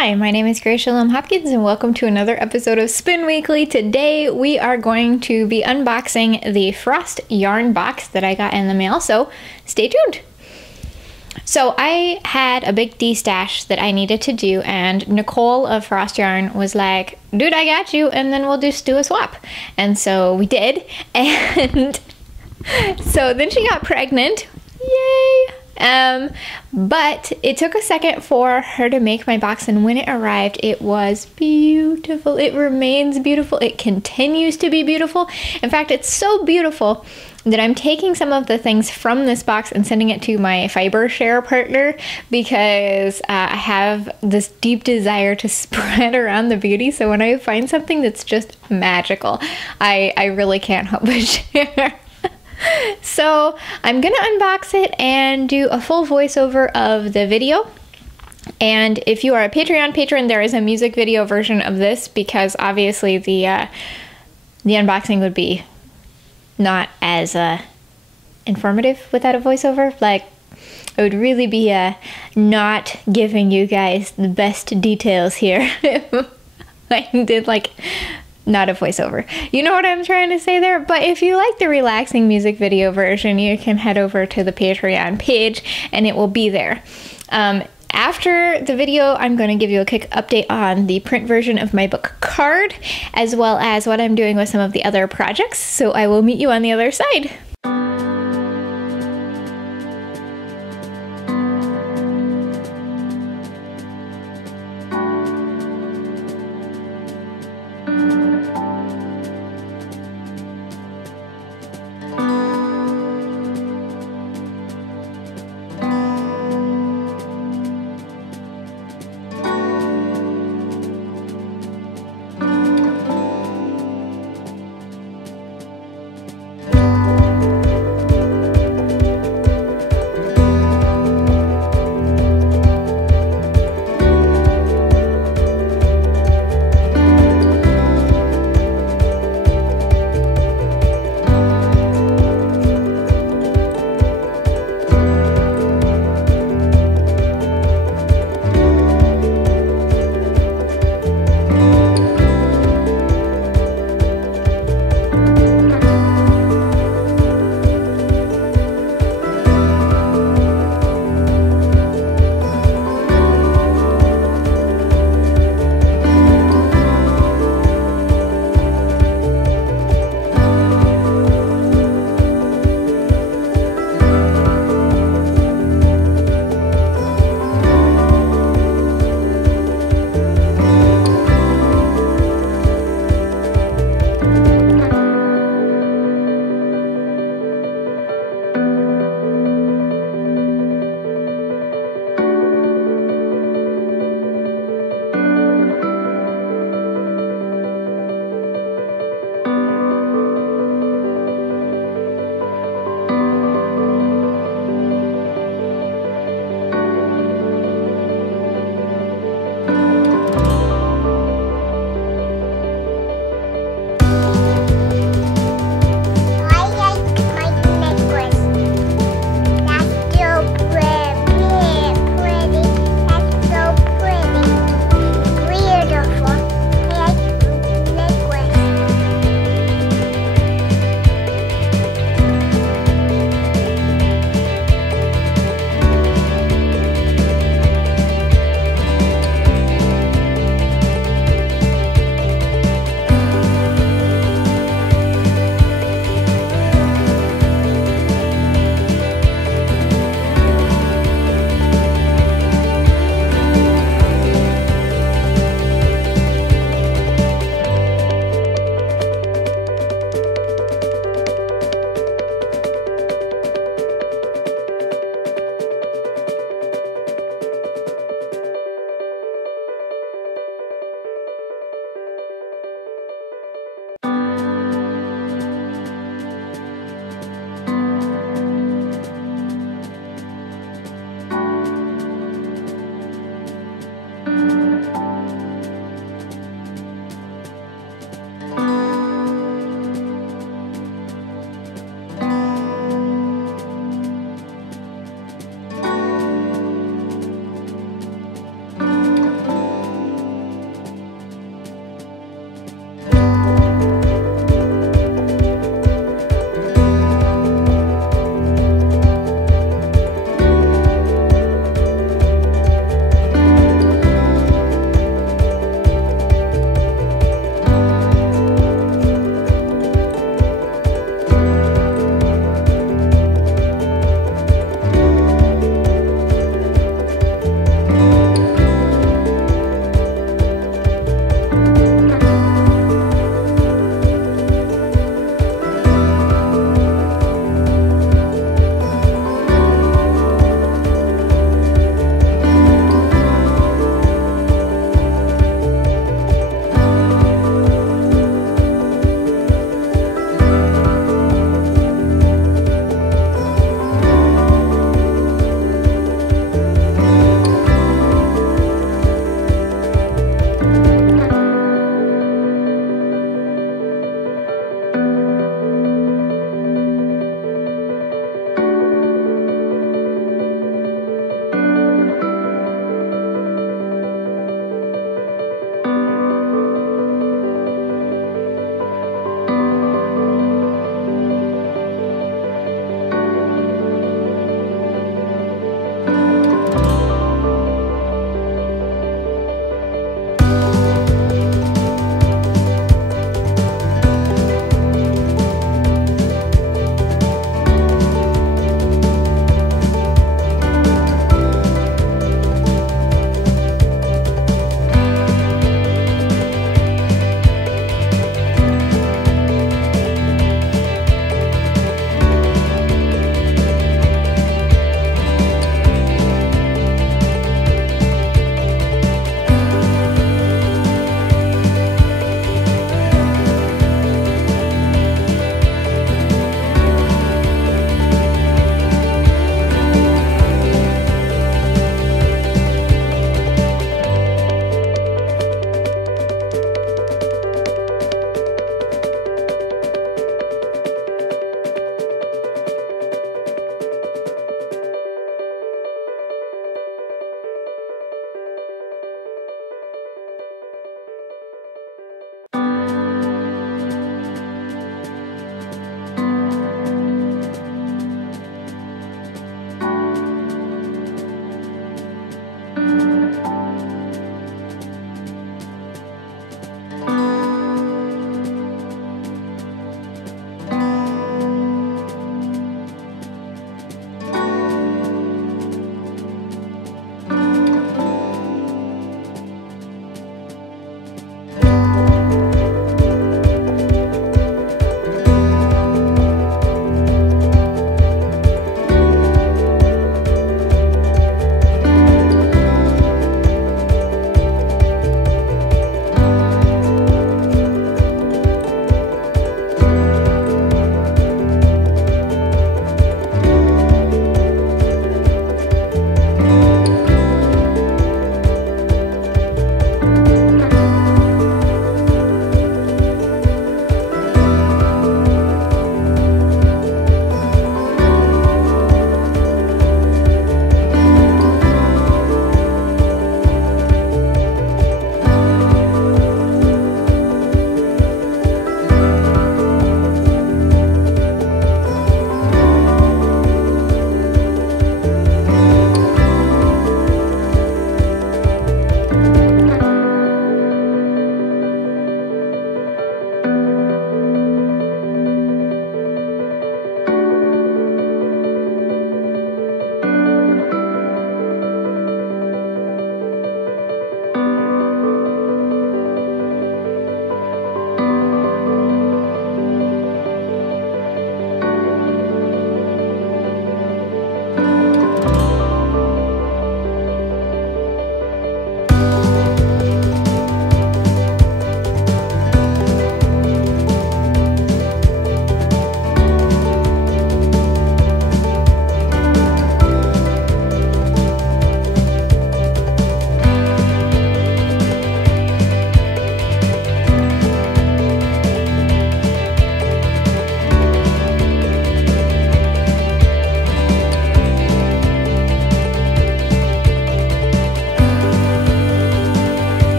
Hi, my name is Grace Shalom Hopkins and welcome to another episode of Spin Weekly. Today we are going to be unboxing the Frost yarn box that I got in the mail, so stay tuned. So I had a big D stash that I needed to do, and Nicole of Frost Yarn was like, dude, I got you, and then we'll just do a swap. And so we did, and so then she got pregnant. Yay! But it took a second for her to make my box, and when it arrived, it was beautiful. It remains beautiful. It continues to be beautiful. In fact, it's so beautiful that I'm taking some of the things from this box and sending it to my fiber share partner because I have this deep desire to spread around the beauty. So when I find something that's just magical, I really can't help but share. So I'm gonna unbox it and do a full voiceover of the video. And if you are a Patreon patron, there is a music video version of this because obviously the unboxing would be not as informative without a voiceover. Like, it would really be not giving you guys the best details here if I did like not a voiceover. You know what I'm trying to say there? But if you like the relaxing music video version, you can head over to the Patreon page and it will be there. After the video, I'm going to give you a quick update on the print version of my book card, as well as what I'm doing with some of the other projects. So I will meet you on the other side.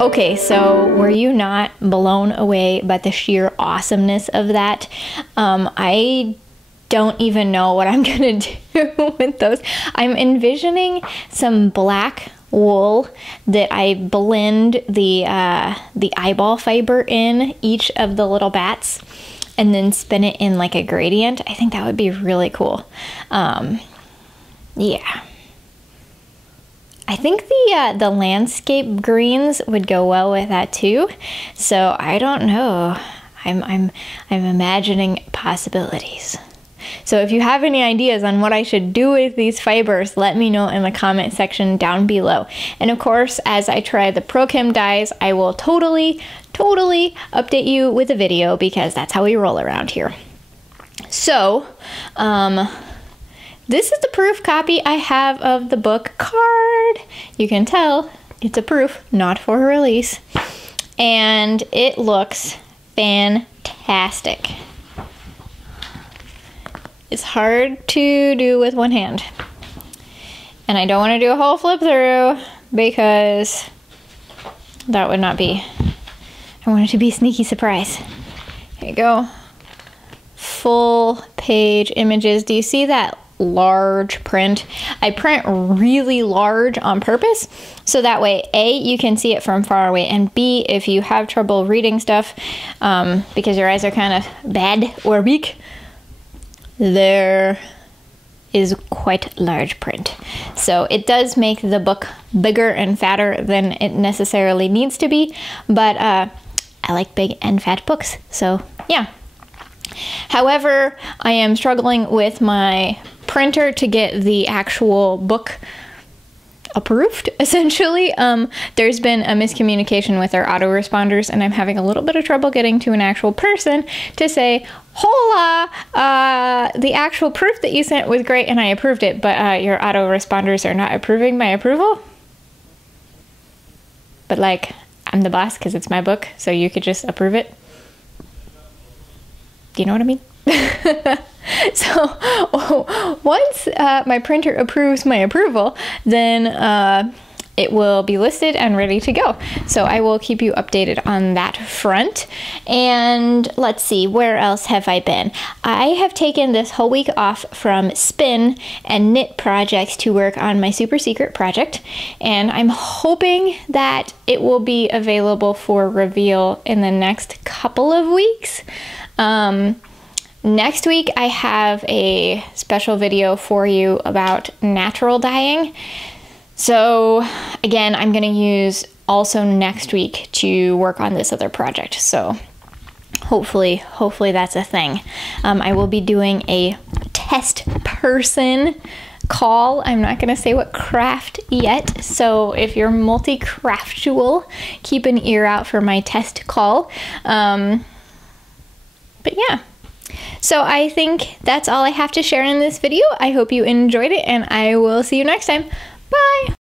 Okay, so were you not blown away by the sheer awesomeness of that? I don't even know what I'm gonna do with those. I'm envisioning some black wool that I blend the eyeball fiber in each of the little bats and then spin it in like a gradient. I think that would be really cool. Yeah. I think the landscape greens would go well with that too. So I don't know. I'm imagining possibilities. So if you have any ideas on what I should do with these fibers, let me know in the comment section down below. And of course, as I try the ProChem dyes, I will totally update you with a video because that's how we roll around here. So, this is the proof copy I have of the book card. You can tell it's a proof, not for release. And it looks fantastic. It's hard to do with one hand. And I don't want to do a whole flip through because that would not be, I want it to be a sneaky surprise. Here you go. Full page images. Do you see that large print? I print really large on purpose so that way A, you can see it from far away, and B, if you have trouble reading stuff because your eyes are kind of bad or weak, there is quite large print. So it does make the book bigger and fatter than it necessarily needs to be, but I like big and fat books, so yeah. However, I am struggling with my printer to get the actual book approved, essentially. There's been a miscommunication with our autoresponders, and I'm having a little bit of trouble getting to an actual person to say, hola, the actual proof that you sent was great and I approved it, but your autoresponders are not approving my approval. But like, I'm the boss because it's my book, so you could just approve it. Do you know what I mean? So once my printer approves my approval, then it will be listed and ready to go. So I will keep you updated on that front. And let's see, where else have I been? I have taken this whole week off from spin and knit projects to work on my super secret project. And I'm hoping that it will be available for reveal in the next couple of weeks. Next week, I have a special video for you about natural dyeing. So again, I'm going to use also next week to work on this other project. So hopefully that's a thing. I will be doing a test person call. I'm not going to say what craft yet. So if you're multi-craftual, keep an ear out for my test call. But yeah. So I think that's all I have to share in this video. I hope you enjoyed it, and I will see you next time. Bye!